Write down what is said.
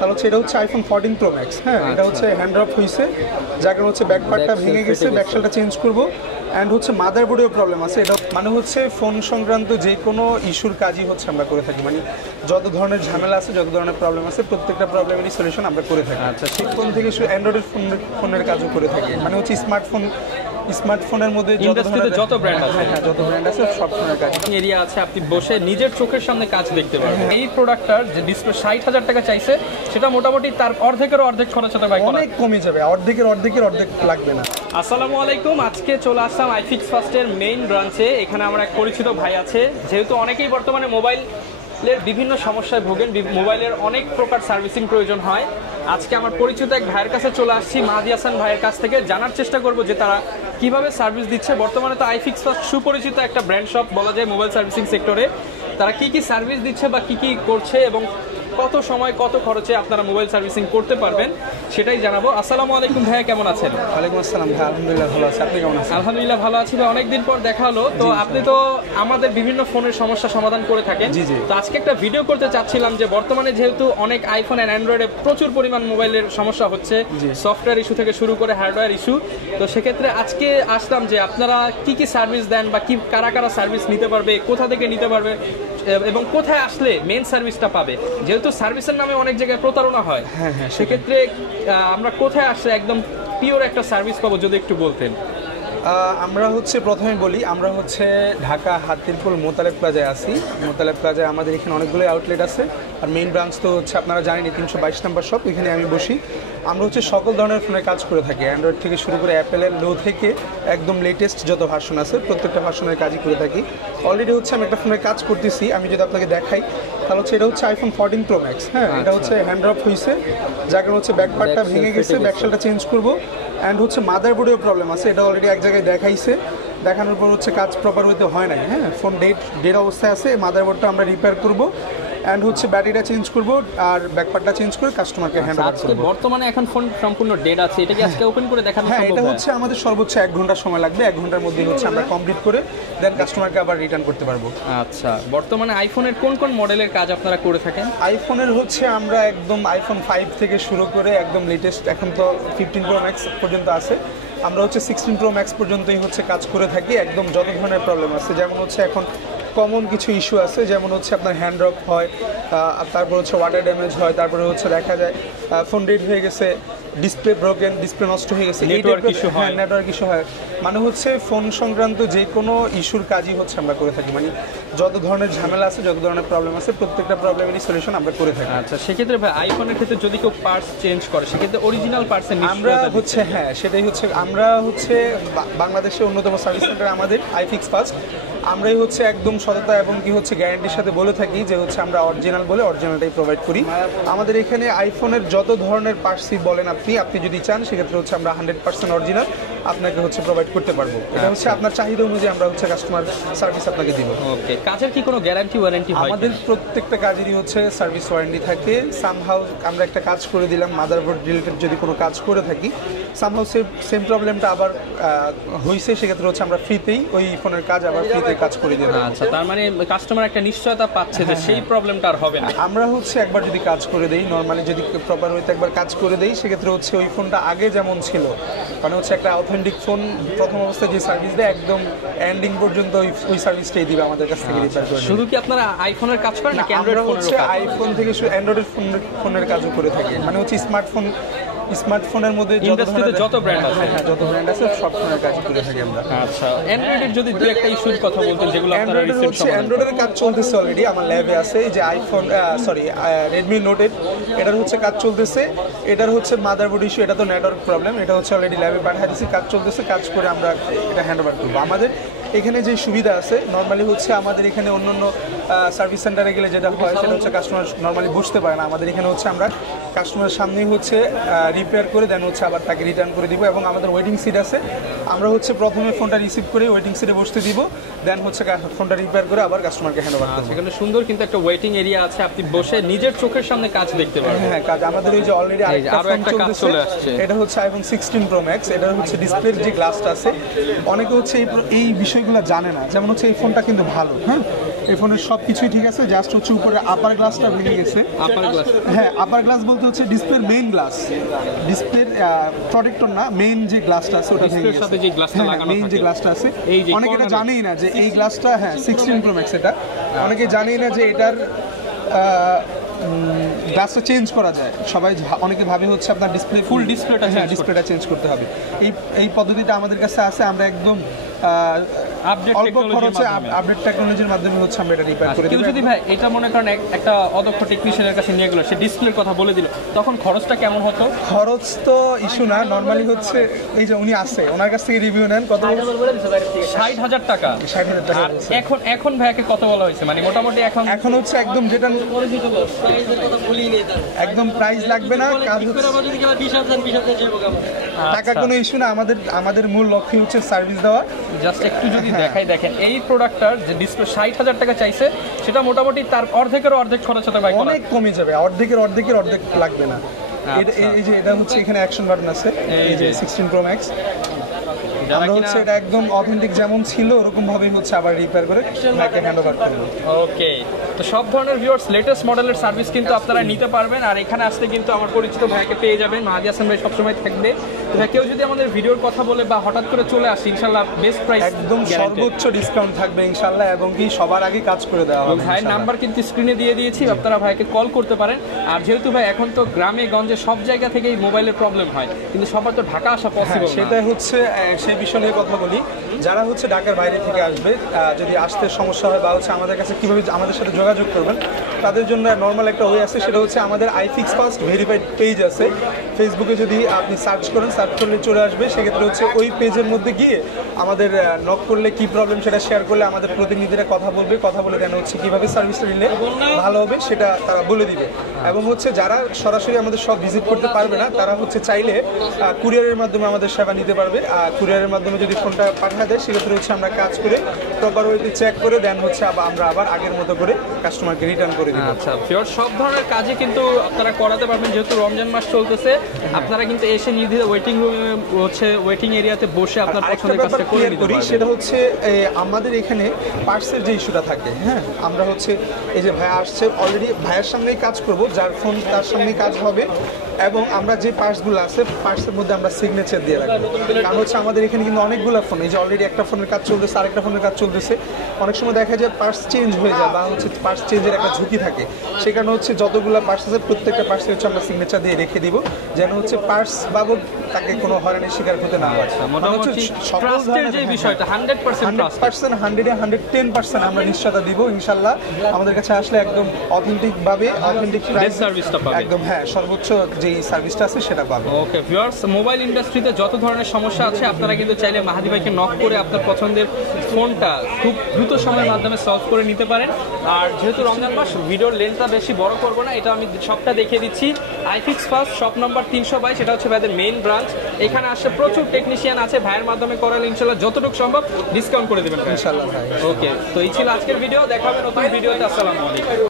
তাহলে হচ্ছে এটা হচ্ছে আইফোন 14 প্রো ম্যাক্স। হ্যাঁ, এটা হচ্ছে হ্যান্ড ড্রপ হয়েছে, যার কারণে হচ্ছে ব্যাক পার্টটা ভেঙে গেছে, ব্যাকশেলটা চেঞ্জ করবো। অ্যান্ড হচ্ছে মাদারবোর্ডেও প্রবলেম আছে। এটা মানে হচ্ছে ফোন সংক্রান্ত যে কোনো ইস্যুর কাজই হচ্ছে আমরা করে থাকি, মানে যত ধরনের ঝামেলা আছে, যত ধরনের প্রবলেম আছে, প্রত্যেকটা প্রবলেমেরই সলিউশন আমরা করে থাকি। আচ্ছা, সেই ফোন থেকে শুধু অ্যান্ড্রয়েডের ফোনের কাজও করে থাকি, মানে হচ্ছে স্মার্টফোনের মধ্যে যত ব্র্যান্ড আছে, হ্যাঁ যত ব্র্যান্ড আছে সব ফোনের কাজ এরিয়া আছে, আপনি বসে নিজের চোখের সামনে কাজ দেখতে পারবেন। এই প্রোডাক্টটার যে ডিসপ্লে 60,000 টাকা চাইছে, সেটা মোটামুটি তার অর্ধেকেরও অর্ধেক খরচ হতে পারে, অনেক কমে যাবে, অর্ধেকের অর্ধেক লাগবে না। আসসালামু আলাইকুম, আজকে চলে আসলাম আইফিক্স ফার্স্টের মেইন ব্রাঞ্চে। এখানে আমার এক পরিচিত ভাই আছে। যেহেতু অনেকেই বর্তমানে মোবাইলের বিভিন্ন সমস্যায় ভোগেন, মোবাইলের অনেক প্রকার সার্ভিসিং প্রয়োজন হয়। আজকে আমার পরিচিত এক ভাইয়ের কাছে চলে আসছি, মাহাদি হাসান ভাইয়ের কাছ থেকে জানার চেষ্টা করব যে তারা কিভাবে সার্ভিস দিচ্ছে। বর্তমানে তো আইফিক্স ফার্স্ট সুপরিচিত একটা ব্র্যান্ড শপ বলা যায় মোবাইল সার্ভিসিং সেক্টরে। তারা কি কি সার্ভিস দিচ্ছে বা কি কি করছে এবং কত সময় কত খরচে আপনারা মোবাইল সার্ভিসিং করতে পারবেন সেটাই জানাবো। আসসালামু আলাইকুম ভাইয়া, কেমন আছেন? ওয়ালাইকুম আসসালাম ভাই, আলহামদুলিল্লাহ ভালো আছি, আপনি কেমন আছেন? আলহামদুলিল্লাহ ভালো আছি ভাই, অনেকদিন পর দেখা হলো। তো আপনি তো আমাদের বিভিন্ন ফোনের সমস্যা সমাধান করে থাকেন। তো আজকে একটা ভিডিও করতে চাচ্ছিলাম যে বর্তমানে যেহেতু অনেক আইফোন এন্ড অ্যান্ড্রয়েডে প্রচুর পরিমাণ মোবাইলের সমস্যা হচ্ছে, সফটওয়্যার ইস্যু থেকে শুরু করে হার্ডওয়্যার ইস্যু। তো সেক্ষেত্রে আজকে আসলাম যে আপনারা কি কি সার্ভিস দেন বা কি কারা কারা সার্ভিস নিতে পারবে, কোথা থেকে নিতে পারবে এবং কোথায় আসলে মেন সার্ভিসটা পাবে। যেহেতু সার্ভিসের নামে অনেক জায়গায় প্রতারণা হয়, সেক্ষেত্রে আমরা কোথায় আসলে একদম পিওর একটা সার্ভিস পাবো যদি একটু বলতেন। আমরা হচ্ছে প্রথমে বলি, আমরা হচ্ছে ঢাকা হাতিরপুল মোতালেব প্লাজায় আছি। মোতালেব প্লাজায় আমাদের এখানে অনেকগুলো আউটলেট আছে, আর মেইন ব্রাঞ্চ তো হচ্ছে আপনারা জানেনই 322 নম্বর শপ, এখানে আমি বসি। আমরা হচ্ছে সকল ধরনের ফোনের কাজ করে থাকি, অ্যান্ড্রয়েড থেকে শুরু করে অ্যাপেলের লো থেকে একদম লেটেস্ট যত ভার্সন আছে প্রত্যেকটা ভার্সনের কাজই করে থাকি। অলরেডি হচ্ছে আমি একটা ফোনের কাজ করতেছি, আমি যদি আপনাকে দেখাই তাহলে হচ্ছে এটা হচ্ছে আইফোন 14 প্রো ম্যাক্স। হ্যাঁ, এটা হচ্ছে হ্যান্ড ড্রপ হয়েছে, যার কারণে হচ্ছে ব্যাক পার্টটা ভেঙে গেছে, ব্যাকশেলটা চেঞ্জ করবো। অ্যান্ড হচ্ছে মাদারবোর্ডেও প্রবলেম আছে, এটা অলরেডি এক জায়গায় দেখাইছে, দেখানোর পর হচ্ছে কাজ প্রপার হইতে হয় নাই। হ্যাঁ, ফোন ডেড অবস্থায় আছে, মাদারবোর্ডটা আমরা রিপেয়ার করবো, অ্যান্ড হচ্ছে ব্যাটারিটা চেঞ্জ করবো আর ব্যাকপার্টটা চেঞ্জ করে কাস্টমারকে হ্যান্ড ওভার করব। বর্তমানে এখন ফোন সম্পূর্ণ ডেড আছে, এটা কি আজকে ওপেন করে দেখানো সম্ভব? হ্যাঁ, এটা হচ্ছে আমাদের সর্বোচ্চ 1 ঘন্টা সময় লাগবে, 1 ঘন্টার মধ্যে হচ্ছে আমরা কমপ্লিট করে দেন কাস্টমারকে আবার রিটার্ন করতে পারবো। আচ্ছা, বর্তমানে আইফোনের কোন কোন মডেলের কাজ আপনারা করে থাকেন? আইফোনের হচ্ছে আমরা একদম আইফোন 5 থেকে শুরু করে একদম লেটেস্ট এখন তো 15 প্রো ম্যাক্স পর্যন্ত আছে, আমরা হচ্ছে 16 প্রো ম্যাক্স পর্যন্তই হচ্ছে কাজ করে থাকি। একদম যত ধরনের প্রবলেম আছে, যেমন হচ্ছে এখন কমন কিছু ইস্যু আছে, যেমন হচ্ছে আপনার হ্যান্ড ড্রপ হয়, তারপর হচ্ছে ওয়াটার ড্যামেজ হয়, তারপরে হচ্ছে দেখা যায় ফোন ডেড হয়ে গেছে, ডিসপ্লে ব্রোকেন, ডিসপ্লে নষ্ট হয়ে গেছে, নেটওয়ার্ক ইস্যু হয়, মানে হচ্ছে ফোন সংক্রান্ত যে কোনো ইস্যুর কাজই হচ্ছে আমরা করে থাকি, মানে যত ধরনের ঝামেলা আছে, যত ধরনের প্রবলেম আছে, প্রত্যেকটা প্রবলেমেরই সলিউশন আমরা করে থাকি। আচ্ছা, সেক্ষেত্রে ভাই আইফোনের ক্ষেত্রে যদি কেউ পার্টস চেঞ্জ করে সেক্ষেত্রে অরিজিনাল পার্টসের আমরা হচ্ছে, হ্যাঁ সেটাই হচ্ছে, আমরা হচ্ছে বাংলাদেশের অন্যতম সার্ভিস সেন্টার আমাদের আইফিক্স ফার্স্ট। আমরাই হচ্ছে একদম সততা এবং কি হচ্ছে গ্যারান্টির সাথে বলে থাকি যে হচ্ছে আমরা অরিজিনাল বলে অরিজিনালটাই প্রোভাইড করি। আমাদের এখানে আইফোনের যত ধরনের পার্টসই বলেন আপনি যদি চান, সেক্ষেত্রে হচ্ছে আমরা 100% অরিজিনাল আপনাকে হচ্ছে প্রোভাইড করতে পারবো। এটা হচ্ছে আপনার চাহিদা অনুযায়ী আমরা হচ্ছে কাস্টমার সার্ভিস আপনাকে দিব। ওকে, কাজের কি কোনো গ্যারান্টি ওয়ারেন্টি হয়? আমাদের প্রত্যেকটা কাজেরই হচ্ছে সার্ভিস ওয়ারেন্টি থাকে। সামহাউ আমরা একটা কাজ করে দিলাম, মাদারবোর্ড রিলেটেড যদি কোনো কাজ করে থাকি, সামহাউ সেম প্রবলেমটা আবার হয়েছে, সেক্ষেত্রে হচ্ছে আমরা ফ্রিতেই ওই ফোনের কাজ আবার ফ্রিতে কাজ করে দিলাম। আচ্ছা, তার মানে কাস্টমার একটা নিশ্চয়তা পাচ্ছে যে সেই প্রবলেমটা আর হবে না। আমরা হচ্ছে একবার যদি কাজ করে দেই, নর্মালি যদি প্রপার হইতে একবার কাজ করে দেই, সেক্ষেত্রে হচ্ছে ওই ফোনটা আগে যেমন ছিল, মানে হচ্ছে একটা অথেন্টিক ফোন প্রথম অবস্থায় যে সার্ভিস দেয় একদম এন্ডিং পর্যন্ত ওই সার্ভিসটাই দিবে আমাদের কাছ থেকে রিপেয়ার করে। শুধু কি আপনারা আইফোনের কাজ করেন নাকি আমরা হচ্ছে আইফোন থেকে শুধু অ্যান্ড্রয়েড ফোনের কাজও করে থাকি, মানে হচ্ছে স্মার্টফোনের মধ্যে যত ব্র্যান্ড আছে, হ্যাঁ যত ব্র্যান্ড আছে সব ফোনের কাজ করে থাকি আমরা। আচ্ছা, অ্যান্ড্রয়েডের যদি দুই একটা ইস্যুর কথা বলতেন যেগুলো আপনারা রিসেন্ট সমাধান। অ্যান্ড্রয়েডের কাজ চলতেছে অলরেডি, আমার ল্যাবে আছে যে আইফোন রেডমি নোট 8 এটার হচ্ছে কাজ চলতেছে। এটার হচ্ছে মাদারবোর্ড ইস্যু, এটা তো নেটওয়ার্ক প্রবলেম, এটা হচ্ছে অলরেডি ল্যাবে পাঠিয়ে দিয়েছি, কাজ চলতেছে, কাজ করে আমরা এটা হ্যান্ড ওভার করবো। আমাদের এখানে যে সুবিধা আছে, নর্মালি হচ্ছে আমাদের এখানে অন্য সার্ভিস সেন্টারে গেলে যেটা হয় সেটা হচ্ছে কাস্টমার নর্মালি বুঝতে পারে না। আমাদের এখানে হচ্ছে আমরা কাস্টমারের সামনেই হচ্ছে রিপেয়ার করে দেন হচ্ছে আবার তাকে রিটার্ন করে দিব, এবং আমাদের ওয়েটিং সিট আছে, আমরা হচ্ছে প্রথমে ফোনটা রিসিভ করে ওয়েটিং সিটে বসতে দিব, দেন হচ্ছে ফোনটা রিপেয়ার করে আবার কাস্টমারকে হ্যান্ড ওভার করব। সেখানে সুন্দর কিন্তু একটা ওয়েটিং এরিয়া আছে, আপনি বসে নিজের চোখের সামনে কাজ দেখতে পারবেন। হ্যাঁ, কাজ আমাদের ওই যে অলরেডি আরো একটা কাজ চলে আসছে, এটা হচ্ছে আইফোন 16 প্রো ম্যাক্স। এটা হচ্ছে ডিসপ্লের যে গ্লাসটা আছে, অনেকে হচ্ছে এই বিষয়গুলো জানে না, যেমন হচ্ছে এই ফোনটা কিন্তু ভালো, হ্যাঁ এই ফোনের সব কিছুই ঠিক আছে, জাস্ট হচ্ছে উপরে আপার গ্লাসটা ভেঙে গেছে। আপার গ্লাস? হ্যাঁ, আপার গ্লাস বলতে হচ্ছে ডিসপ্লের মেইন গ্লাস, ডিসপ্লের প্রোটেক্টর না, মেইন যে গ্লাসটা আছে ওটা ভেঙে গেছে। সাথে যে গ্লাসটা লাগানো মেইন যে গ্লাসটা আছে, এই যে অনেকে এটা জানেই না যে এই গ্লাসটা, হ্যাঁ 16 Pro Max এটা, অনেকে জানেই না যে এটার গ্লাসটা চেঞ্জ করা যায়। সবাই অনেকে ভাবে হচ্ছে আপনার ডিসপ্লে ফুল ডিসপ্লেটা, হ্যাঁ ডিসপ্লেটা চেঞ্জ করতে হবে। এই পদ্ধতিটা আমাদের কাছে আছে, আমরা একদম অল্প খরচে আপডেট টেকনোলজির মাধ্যমে হচ্ছে আমরা এটা রিপেয়ার করে কেউ দিই। যদি ভাই এটা মনে করেন একটা অদক্ষ টেকনিশিয়ানের কাছে নিয়ে গেল, সে ডিসপ্লের কথা বলে দিল, তখন খরচটা কেমন হতো? খরচ তো ইস্যু না, নর্মালি হচ্ছে এই যে উনি আছে, ওনার কাছ থেকে রিভিউ নেন, কত 60,000 টাকা। 60,000 টাকা। আর এখন ভাইয়াকে কত বলা হয়েছে, মানে মোটামুটি এখন হচ্ছে একদম যেটা একদম প্রাইস লাগবে না, কাজ হচ্ছে টাকা কোনো ইস্যু না। আমাদের মূল লক্ষ্য হচ্ছে সার্ভিস দেওয়া। জাস্ট একটু যদি দেখাই, দেখেন এই প্রোডাক্টটার যে ডিসপ্লে 60,000 টাকা চাইছে, সেটা মোটামুটি তার অর্ধেকেরও অর্ধেক খরচ হতে পারে, অনেক কমে যাবে, অর্ধেকের অর্ধেক লাগবে না। এই যে এটা হচ্ছে এখানে অ্যাকশন বাটন আছে, এই যে 16 Pro Max, আমরা হচ্ছে এটা একদম অথেন্টিক যেমন ছিল ওরকম ভাবেই হচ্ছে আবার রিপেয়ার করে ব্যাকে হ্যান্ড ওভার করব। ওকে, তো সব ধরনের ভিউয়ার্স লেটেস্ট মডেলের সার্ভিস কিন্তু আপনারা নিতে পারবেন। আর এখানে আসতে কিন্তু আমার পরিচিত ভাইকে পেয়ে যাবেন, মাহাদি হাসান ভাই সবসময় থাকবে। তো ভাই কেউ যদি আমাদের ভিডিওর কথা বলে বা হঠাৎ করে চলে আসে, ইনশাআল্লাহ বেস্ট প্রাইস, একদম সর্বোচ্চ ডিসকাউন্ট থাকবে ইনশাআল্লাহ, এবং কি সবার আগে কাজ করে দেওয়া হবে। ভাইয়ের নাম্বার কিন্তু স্ক্রিনে দিয়ে দিয়েছি, আপনারা ভাইকে কল করতে পারেন। আর যেহেতু ভাই এখন তো গ্রামে গঞ্জে সব জায়গা থেকেই মোবাইলের প্রবলেম হয়, কিন্তু সবার তো ঢাকা আসা পসিবল না। সেটাই হচ্ছে সেই বিষয় নিয়ে কথা বলি। যারা হচ্ছে ঢাকার বাইরে থেকে আসবে, যদি আসতে সমস্যা হয় বা হচ্ছে আমাদের কাছে কিভাবে আমাদের সাথে যোগাযোগ করবেন, তাদের জন্য নর্মাল একটা ওয়ে আছে, সেটা হচ্ছে আমাদের iFix Fast ভেরিফাইড পেজ আছে ফেসবুকে, যদি আপনি সার্চ করেন, সার্চ করলে চলে আসবে। সেক্ষেত্রে হচ্ছে ওই পেজের মধ্যে গিয়ে আমাদের নক করলে কি প্রবলেম সেটা শেয়ার করলে আমাদের প্রতিনিধিরা কথা বলে দেন হচ্ছে কিভাবে সার্ভিসটা নিলে ভালো হবে সেটা তারা বলে দিবে। এবং হচ্ছে যারা সরাসরি আমাদের সব ভিজিট করতে পারবে না, তারা হচ্ছে চাইলে কুরিয়ারের মাধ্যমে আমাদের সেবা নিতে পারবে। কুরিয়ারের মাধ্যমে যদি ফোনটা পাঠিয়ে দেয়, সেক্ষেত্রে হচ্ছে আমরা কাজ করে প্রপার ওয়েতে চেক করে দেন হচ্ছে আমরা আবার আগের মতো করে কাস্টমারকে রিটার্ন করে দিই। আচ্ছা, সব ধরনের কাজে কিন্তু আপনারা করাতে পারবেন। যেহেতু রমজান মাস চলতেছে, আপনারা কিন্তু এসে নির্দিষ্ট ওয়েটিং রুমে হচ্ছে ওয়েটিং এরিয়াতে বসে আপনার পছন্দের কাজটা করে নিতে পারবেন। সেটা হচ্ছে আমাদের এখানে পার্টসের যে ইস্যুটা থাকে, হ্যাঁ আমরা হচ্ছে এই যে ভাইয়া আসছে অলরেডি, ভাইয়ের সামনেই কাজ করব, যার ফোন তার সামনেই কাজ হবে। এবং আমরা যে পার্টসগুলো আছে, পার্টসের মধ্যে আমরা সিগনেচার দিয়ে রাখবো। কারণ হচ্ছে আমাদের এখানে কিন্তু অনেকগুলো ফোন, এই যে অলরেডি একটা ফোনের কাজ চলতেছে, আরেকটা ফোনের কাজ চলতেছে, অনেক সময় দেখা যায় পার্টস চেঞ্জ হয়ে যায় বা হচ্ছে পার্টস চেঞ্জের একটা ঝুঁকি থাকে। সে কারণে হচ্ছে যতগুলো পার্টস আছে প্রত্যেকটা পার্টসে হচ্ছে আমরা সিগনেচার দিয়ে রেখে দিব, যেন হচ্ছে পার্টস বাবদ তাকে কোনো হয়রানির শিকার হতে না হয়। মোটামুটি ট্রাস্টের যে বিষয়টা 100% 110% আমরা নিশ্চয়তা দিব ইনশাআল্লাহ। আমাদের কাছে আসলে একদম অথেন্টিক ভাবে অথেন্টিক প্রাইস সার্ভিসটা পাবেন, একদম হ্যাঁ সর্বোচ্চ যে সার্ভিসটা আছে সেটা পাবেন। ওকে ভিউয়ার্স, মোবাইল ইন্ডাস্ট্রিতে যত ধরনের সমস্যা আছে, আপনারা কিন্তু চাইলে মাহাদি ভাইকে নক করে আপনার পছন্দের ফোনটা খুব দ্রুত সময়ের মাধ্যমে সলভ করে নিতে পারেন। আর যেহেতু রমজান মাস, ভিডিওর লেন্থটা বেশি বড় করবো না, এটা আমি সবটা দেখিয়ে দিচ্ছি। iFix Fast শপ নাম্বার 322, সেটা হচ্ছে ভাইদের মেইন ব্রাঞ্চ। এখানে আসলে প্রচুর টেকনিশিয়ান আছে, ভাইয়ের মাধ্যমে করালে ইনশাআল্লাহ যতটুকু সম্ভব ডিসকাউন্ট করে দেবেন ইনশাআল্লাহ ভাই। ওকে, তো এই ছিল আজকের ভিডিও, দেখা হবে নতুন ভিডিওতে। আসসালামু আলাইকুম।